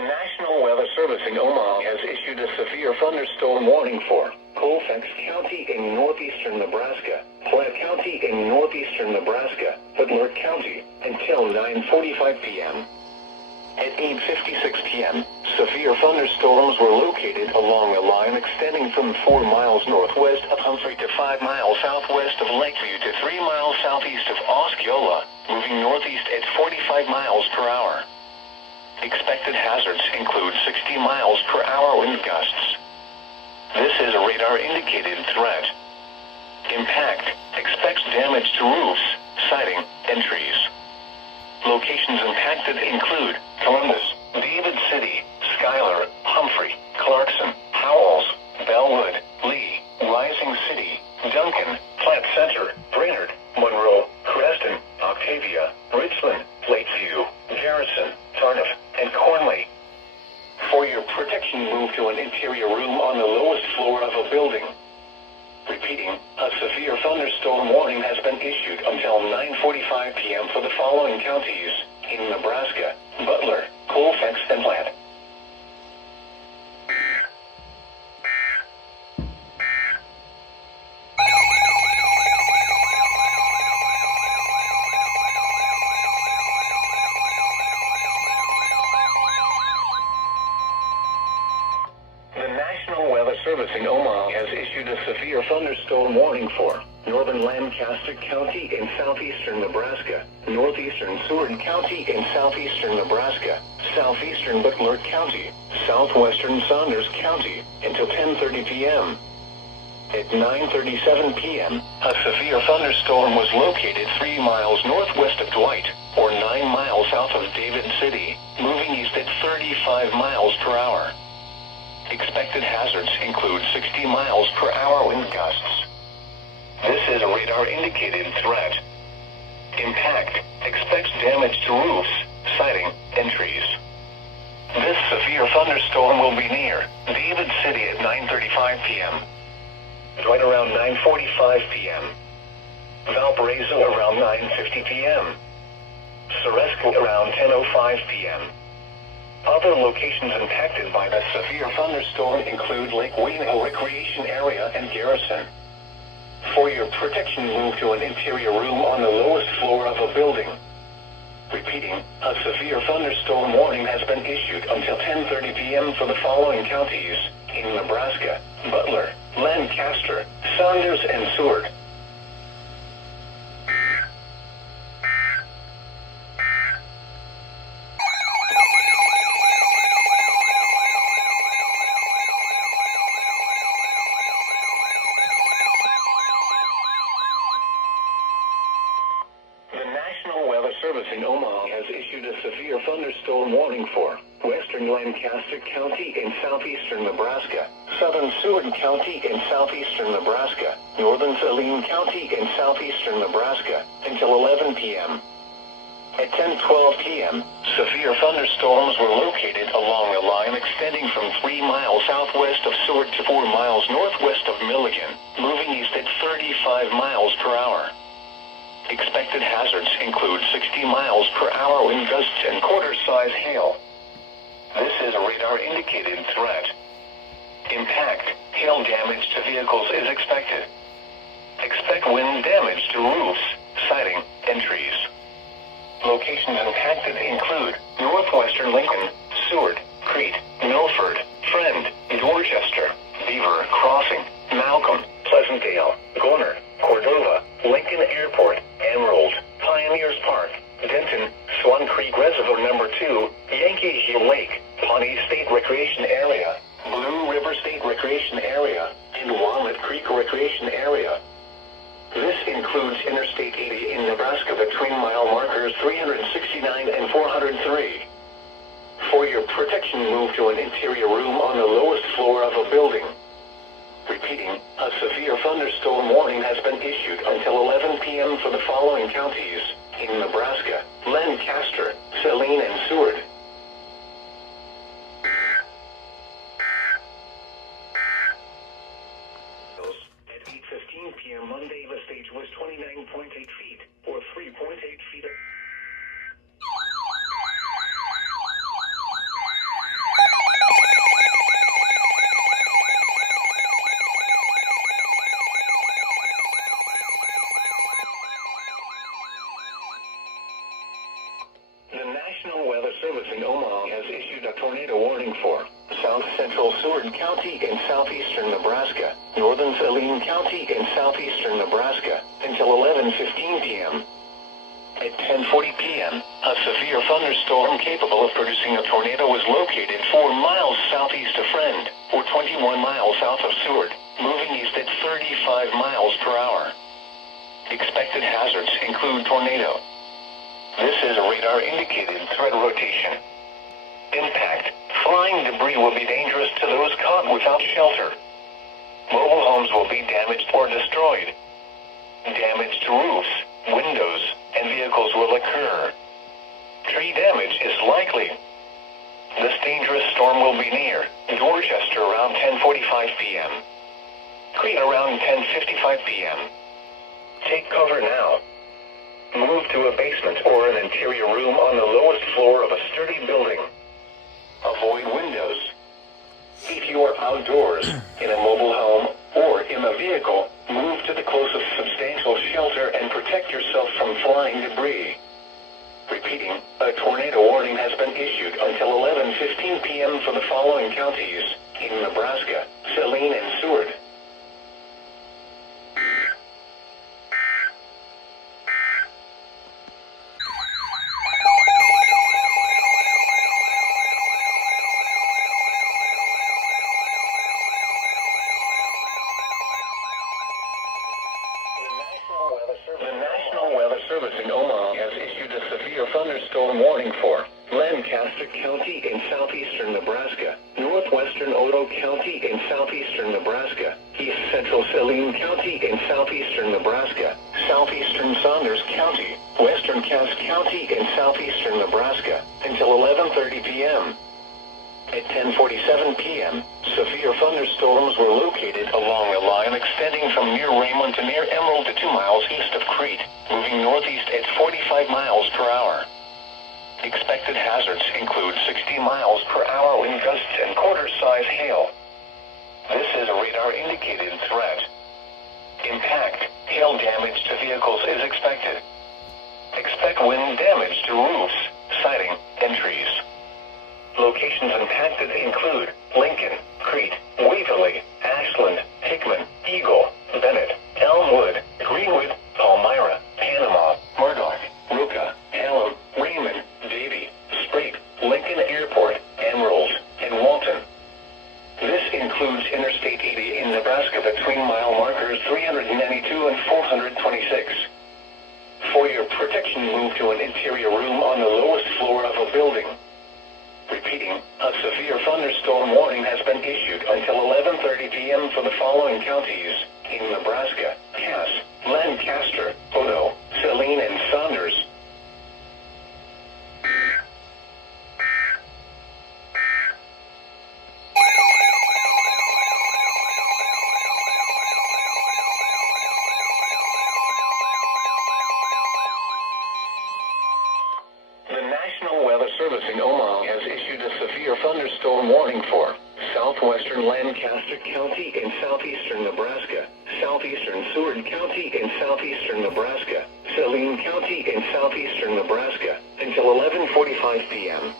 National Weather Service in Omaha has issued a severe thunderstorm warning for Colfax County in northeastern Nebraska, Platte County in northeastern Nebraska, Butler County until 9:45 p.m. At 8:56 p.m., severe thunderstorms were located along a line extending from 4 miles northwest of Humphrey to 5 miles southwest of Lakeview to 3 miles southeast of Osceola, moving northeast at 45 miles per hour. Expected hazards include 60 miles per hour wind gusts. This is a radar-indicated threat. Impact expects damage to roofs, siding, and trees. Locations impacted include Columbus, David City, Schuyler, Humphrey, Clarkson, Howells, Bellwood, Lee, Rising City, Duncan, Platte Center, Brainerd, Monroe, Creston, Octavia, Richland, Lakeview, Garrison, Tarnif, and Cornley. For your protection, move to an interior room on the lowest floor of a building. Repeating, a severe thunderstorm warning has been issued until 9:45 p.m. for the following counties in Nebraska: Butler, Colfax, and Platte. Service in Omaha has issued a severe thunderstorm warning for northern Lancaster County in southeastern Nebraska, northeastern Seward County in southeastern Nebraska, southeastern Butler County, southwestern Saunders County until 10:30 p.m. At 9:37 p.m., a severe thunderstorm was located 3 miles northwest of Dwight, or 9 miles south of David City, moving east at 35 miles per hour. Expected hazards include 60 miles per hour wind gusts. This is a radar-indicated threat. Impact expects damage to roofs, siding, and trees. This severe thunderstorm will be near David City at 9:35 p.m. Dwight around 9:45 p.m. Valparaiso around 9:50 p.m. Ceresco around 10:05 p.m. Other locations impacted by the severe thunderstorm include Lake Wyoming Recreation Area and Garrison. For your protection, move to an interior room on the lowest floor of a building. Repeating, a severe thunderstorm warning has been issued until 10:30 p.m. for the following counties in Nebraska: Butler, Lancaster, Saunders, and Seward. Service in Omaha has issued a severe thunderstorm warning for western Lancaster County in southeastern Nebraska, southern Seward County in southeastern Nebraska, northern Saline County in southeastern Nebraska until 11 p.m. At 10:12 p.m., severe thunderstorms were located along a line extending from 3 miles southwest of Seward to 4 miles northwest of Milligan, moving east at 35 miles per hour. Expected hazards include 60 miles per hour wind gusts and quarter-size hail. This is a radar-indicated threat. Impact, hail damage to vehicles is expected. Expect wind damage to roofs, siding, and trees. Locations impacted include northwestern Lincoln, Seward, Crete, Milford, Friend, Dorchester, Beaver Crossing, Malcolm, Pleasantdale, Gorner, Cordova, Lincoln Airport, Emerald, Pioneers Park, Denton, Swan Creek Reservoir No. 2, Yankee Hill Lake, Pawnee State Recreation Area, Blue River State Recreation Area, and Walnut Creek Recreation Area. This includes Interstate 80 in Nebraska between mile markers 369 and 403. For your protection, move to an interior room on the lowest floor of a building. Repeating, a severe thunderstorm warning has been issued until 11 p.m. for the following counties in Nebraska: Lancaster, Saline, and Seward. At 8:15 p.m. Monday, the stage was 29.8 feet, or 3.8 feet. National Weather Service in Omaha has issued a tornado warning for south central Seward County in southeastern Nebraska, northern Saline County in southeastern Nebraska, until 11:15 p.m. At 10:40 p.m., a severe thunderstorm capable of producing a tornado was located 4 miles southeast of Friend, or 21 miles south of Seward, moving east at 35 miles per hour. Expected hazards include tornado. This is a radar-indicated threat rotation. Impact. Flying debris will be dangerous to those caught without shelter. Mobile homes will be damaged or destroyed. Damage to roofs, windows, and vehicles will occur. Tree damage is likely. This dangerous storm will be near Dorchester around 10:45 p.m. Crete around 10:55 p.m. Take cover now. Move to a basement or an interior room on the lowest floor of a sturdy building. Avoid windows. If you are outdoors, in a mobile home, or in a vehicle, move to the closest substantial shelter and protect yourself from flying debris. Repeating, a tornado warning has been issued until 11:15 p.m. for the following counties in Nebraska, Saline, and Seward. The National Weather Service in Omaha has issued a severe thunderstorm warning for Lancaster County in southeastern Nebraska, northwestern Otoe County in southeastern Nebraska, east central Saline County in southeastern Nebraska, southeastern Saunders County, western Cass County in southeastern Nebraska, until 11:30 p.m. At 10:47 p.m., severe thunderstorms were located along a line extending from near Raymond to near Emerald to 2 miles east of Crete, moving northeast at 45 miles per hour. Expected hazards include 60 miles per hour wind gusts and quarter-size hail. This is a radar-indicated threat. Impact, hail damage to vehicles is expected. Expect wind damage to roofs, siding, and trees. Locations impacted include Lincoln, Crete, Waverly, Ashland, Hickman, Eagle, Bennett, Elmwood, Greenwood, Palmyra, Panama, Murdoch, Ruka, Hallam, Raymond, Davie, Sprague, Lincoln Airport, Emerald, and Walton. This includes Interstate 80 in Nebraska between mile markers 392 and 426. For your protection, move to an interior room on the lowest floor of a building. Repeating, a severe thunderstorm warning has been issued until 11:30 p.m. for the following counties in Nebraska: Cass, Lancaster, Otoe, Saline, and Saunders. The National Weather Service in Omaha has issued a severe thunderstorm warning for southwestern Lancaster County in southeastern Nebraska, southeastern Seward County in southeastern Nebraska, Saline County in southeastern Nebraska, until 11:45 p.m.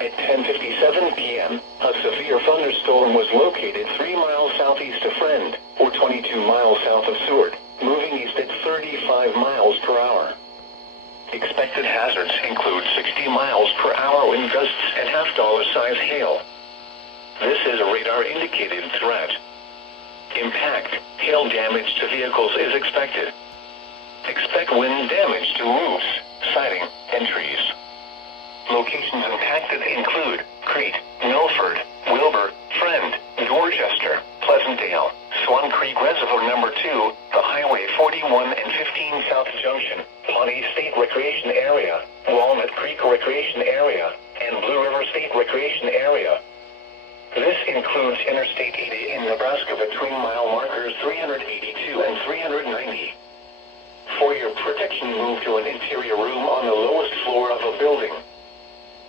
At 10:57 p.m., a severe thunderstorm was located 3 miles southeast of Friend, or 22 miles south of Seward, moving east at 35 miles per hour. Expected hazards include 60 miles per hour wind gusts and half-dollar size hail. This is a radar-indicated threat. Impact, hail damage to vehicles is expected. Expect wind damage to roofs, siding, and trees. Locations impacted include Crete, Milford, Wilbur, Friend, Dorchester, Pleasantdale, Swan Creek Reservoir Number 2, the Highway 41 and 15 South Junction, Pawnee State Recreation Area, Walnut Creek Recreation Area, and Blue River State Recreation Area. This includes Interstate 80 in Nebraska between mile markers 382 and 390. For your protection, move to an interior room on the lowest floor of a building.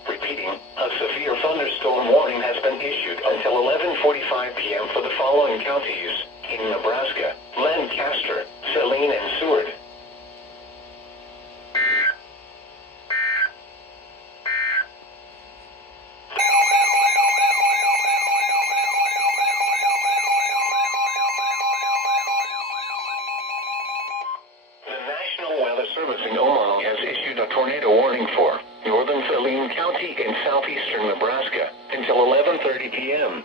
Repeating, a severe thunderstorm warning has been issued until 11:45 p.m. for the following counties in Nebraska: Lancaster, Saline, and Seward. around Saline County in southeastern Nebraska until 11:30 p.m.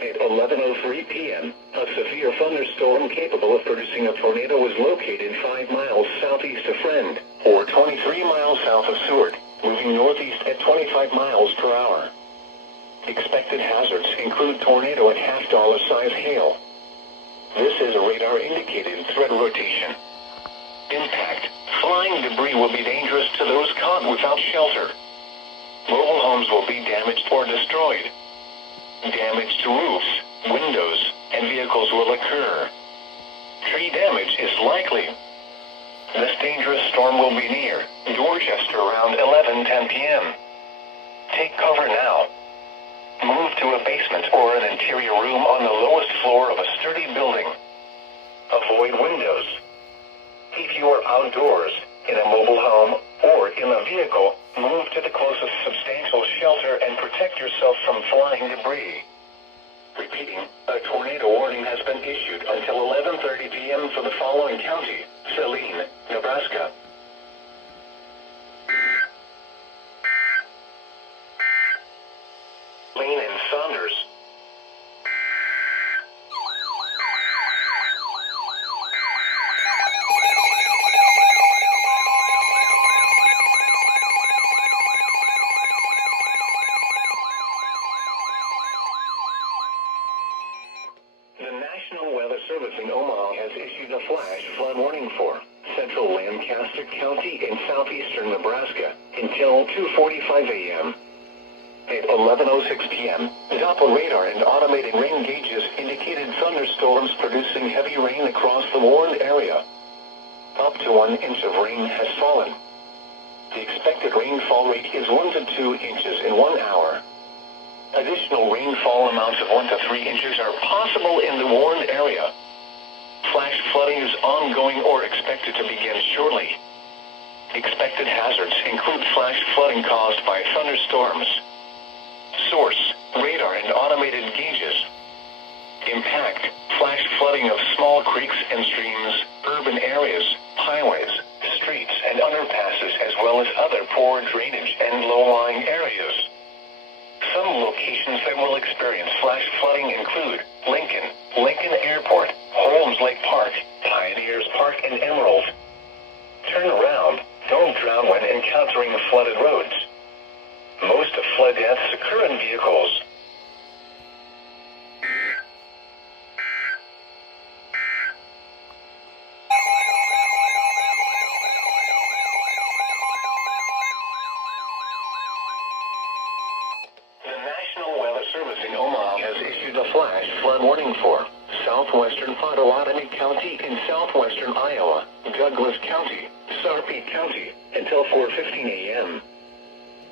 At 11:03 p.m., a severe thunderstorm capable of producing a tornado was located 5 miles southeast of Friend, or 23 miles south of Seward, moving northeast at 25 miles per hour. Expected hazards include tornado and half-dollar size hail. This is a radar-indicated threat rotation. Impact. Flying debris will be dangerous to those caught without shelter. Mobile homes will be damaged or destroyed. Damage to roofs, windows, and vehicles will occur. Tree damage is likely. This dangerous storm will be near Dorchester around 11:10 p.m. Take cover now. Move to a basement or an interior room on the lowest floor of a sturdy building. Avoid windows. If you are outdoors, in a mobile home, or in a vehicle, move to the closest substantial shelter and protect yourself from flying debris. Repeating, a tornado warning has been issued until 11:30 p.m. for the following county: Saline, Nebraska. Lane and Saunders. The National Weather Service in Omaha has issued a flash flood warning for central Lancaster County in southeastern Nebraska until 2:45 a.m. At 11:06 p.m., Doppler radar and automated rain gauges indicated thunderstorms producing heavy rain across the warned area. Up to 1 inch of rain has fallen. The expected rainfall rate is 1 to 2 inches in 1 hour. Additional rainfall amounts of 1 to 3 inches are possible in the warned area. Flash flooding is ongoing or expected to begin shortly. Expected hazards include flash flooding caused by thunderstorms. Source: radar and automated gauges. Impact: flash flooding of small creeks and streams, urban areas, highways, streets, and underpasses, as well as other poor drainage and low-lying areas. Some locations that will experience flash flooding include Lincoln Airport, Holmes Lake Park, Pioneers Park, and Emerald. Turn around. Don't drown when encountering flooded roads. Most of flood deaths occur in vehicles. Service in Omaha has issued a flash flood warning for Southwestern Potawatomi County in southwestern Iowa, Douglas County, Sarpy County, until 4:15 a.m.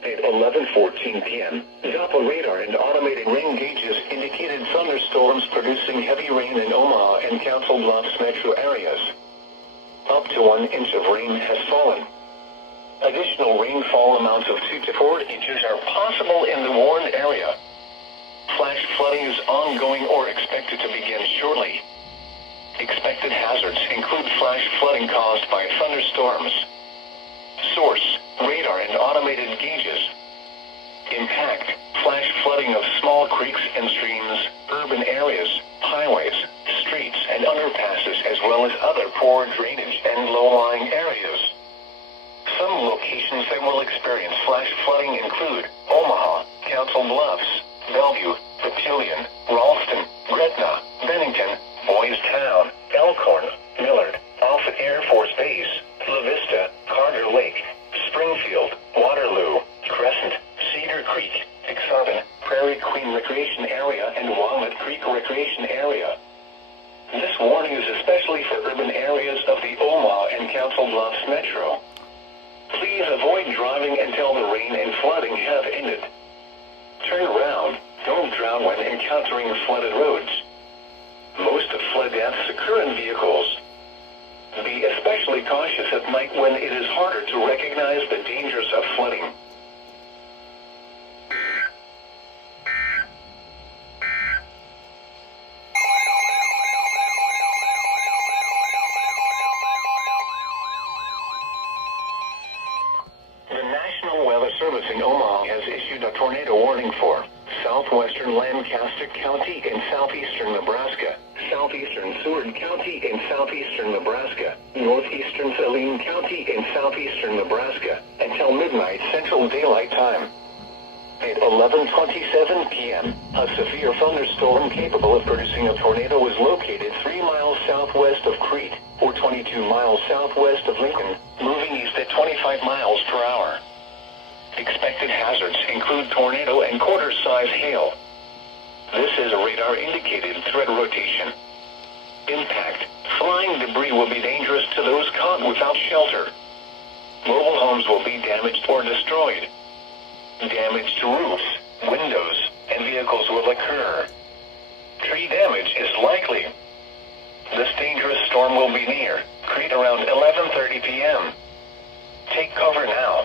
At 11:14 p.m., Doppler radar and automated rain gauges indicated thunderstorms producing heavy rain in Omaha and Council Bluffs metro areas. Up to 1 inch of rain has fallen. Additional rainfall amounts of 2 to 4 inches are possible in the warned area. Flash flooding is ongoing or expected to begin shortly. Expected hazards include flash flooding caused by thunderstorms. Source: radar and automated gauges. Impact: flash flooding of small creeks and streams, urban areas, highways, streets, and underpasses, as well as other poor drainage and low-lying areas. Some locations that will experience flash flooding include Omaha, Council Bluffs, Bellevue, Papillion, Ralston, Gretna, Bennington, Boys Town, Elkhorn, Millard, Offutt Air Force Base, La Vista, Carter Lake, Springfield, Waterloo, Crescent, Cedar Creek, Exarban, Prairie Queen Recreation Area, and Walnut Creek Recreation Area. This warning is especially for urban areas of the Omaha and Council Bluffs metro. Please avoid driving until the rain and flooding have ended. Turn around. Don't drown when encountering flooded roads. Most of flood deaths occur in vehicles. Be especially cautious at night when it is harder to recognize the dangers of flooding. The National Weather servicing Omaha has issued a tornado warning for southwestern Lancaster County in southeastern Nebraska, southeastern Seward County in southeastern Nebraska, northeastern Saline County in southeastern Nebraska, until midnight Central Daylight Time. At 11:27 p.m., a severe thunderstorm capable of producing a tornado was located 3 miles southwest of Crete, or 22 miles southwest of Lincoln, moving east at 25 miles per hour. Expected hazards include tornado and quarter-size hail. This is a radar-indicated threat rotation. Impact. Flying debris will be dangerous to those caught without shelter. Mobile homes will be damaged or destroyed. Damage to roofs, windows, and vehicles will occur. Tree damage is likely. This dangerous storm will be near Crete around 11:30 p.m. Take cover now.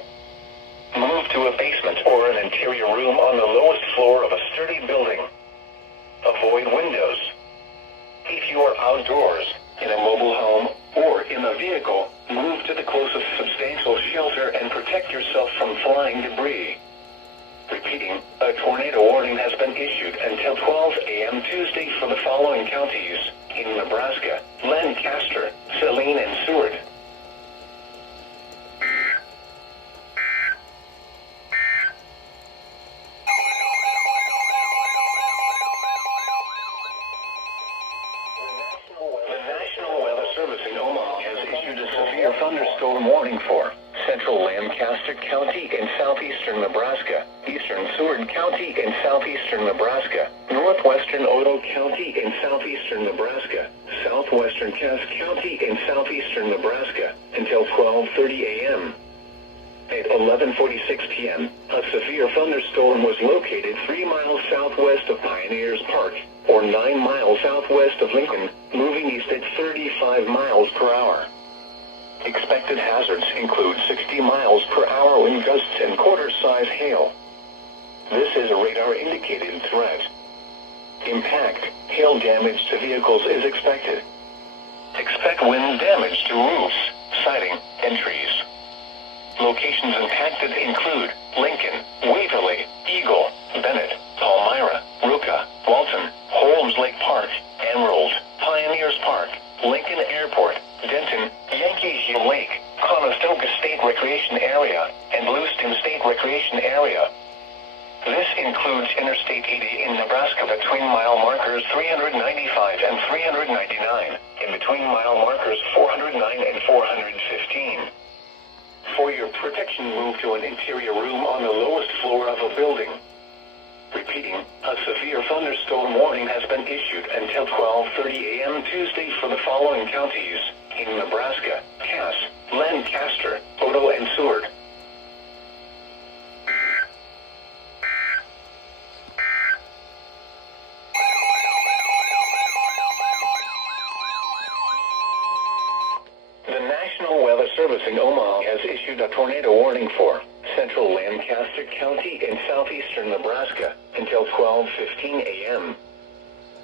Move to a basement or an interior room on the lowest floor of a sturdy building. Avoid windows. If you are outdoors, in a mobile home, or in a vehicle, move to the closest substantial shelter and protect yourself from flying debris. Repeating, a tornado warning has been issued until 12 a.m. Tuesday for the following counties in Nebraska: Lancaster, Saline, and Seward. The National Weather Service in Omaha has issued a severe thunderstorm warning for central Lancaster County in southeastern Nebraska, eastern Seward County in southeastern Nebraska, northwestern Otoe County in southeastern Nebraska, southwestern Cass County in southeastern Nebraska, until 12:30 a.m. At 11:46 p.m., a severe thunderstorm was located 3 miles southwest of Pioneers Park, or 9 miles southwest of Lincoln, moving east at 35 miles per hour. Expected hazards include 60 miles per hour wind gusts and quarter-size hail. This is a radar-indicated threat. Impact. Hail damage to vehicles is expected. Expect wind damage to roofs, siding, and trees. Locations impacted include Lincoln, Waverly, Eagle, Bennett, Palmyra, Ruka, Walton, Holmes Lake Park, Emerald, Pioneers Park, Lincoln Airport, Denton, Yankee Hill Lake, Conestoga State Recreation Area, and Blueston State Recreation Area. This includes Interstate 80 in Nebraska between mile markers 395 and 399, and between mile markers 409 and 415. For your protection, move to an interior room on the lowest floor of a building. Repeating, a severe thunderstorm warning has been issued until 12:30 a.m. Tuesday for the following counties in Nebraska: Cass, Lancaster, Otoe, and Seward. The National Weather Service in Omaha has issued a tornado warning for central Lancaster County in southeastern Nebraska until 12:15 a.m.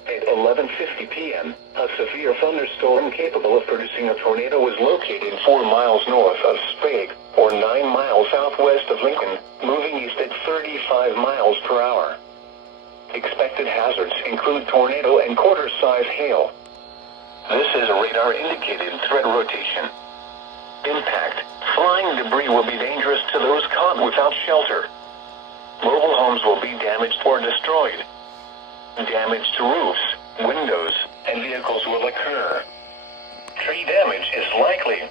At 11:50 p.m., a severe thunderstorm capable of producing a tornado was located 4 miles north of Sprague, or 9 miles southwest of Lincoln, moving east at 35 miles per hour. Expected hazards include tornado and quarter-size hail. This is a radar-indicated threat rotation. Impact. Flying debris will be dangerous to those caught without shelter. Mobile homes will be damaged or destroyed. Damage to roofs, windows, and vehicles will occur. Tree damage is likely.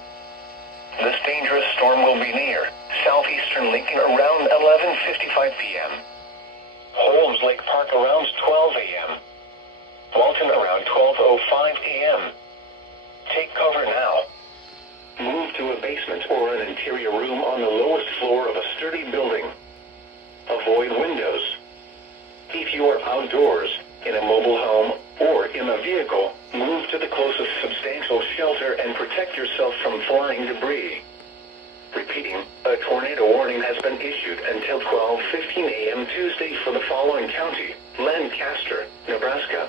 This dangerous storm will be near southeastern Lincoln around 11:55 p.m. Holmes Lake Park around 12 a.m. Walton around 12:05 a.m. Take cover now. Move to a basement or an interior room on the lowest floor of a sturdy building. Avoid windows. If you are outdoors, in a mobile home, or in a vehicle, move to the closest substantial shelter and protect yourself from flying debris. Repeating, a tornado warning has been issued until 12:15 a.m. Tuesday for the following county: Lancaster, Nebraska.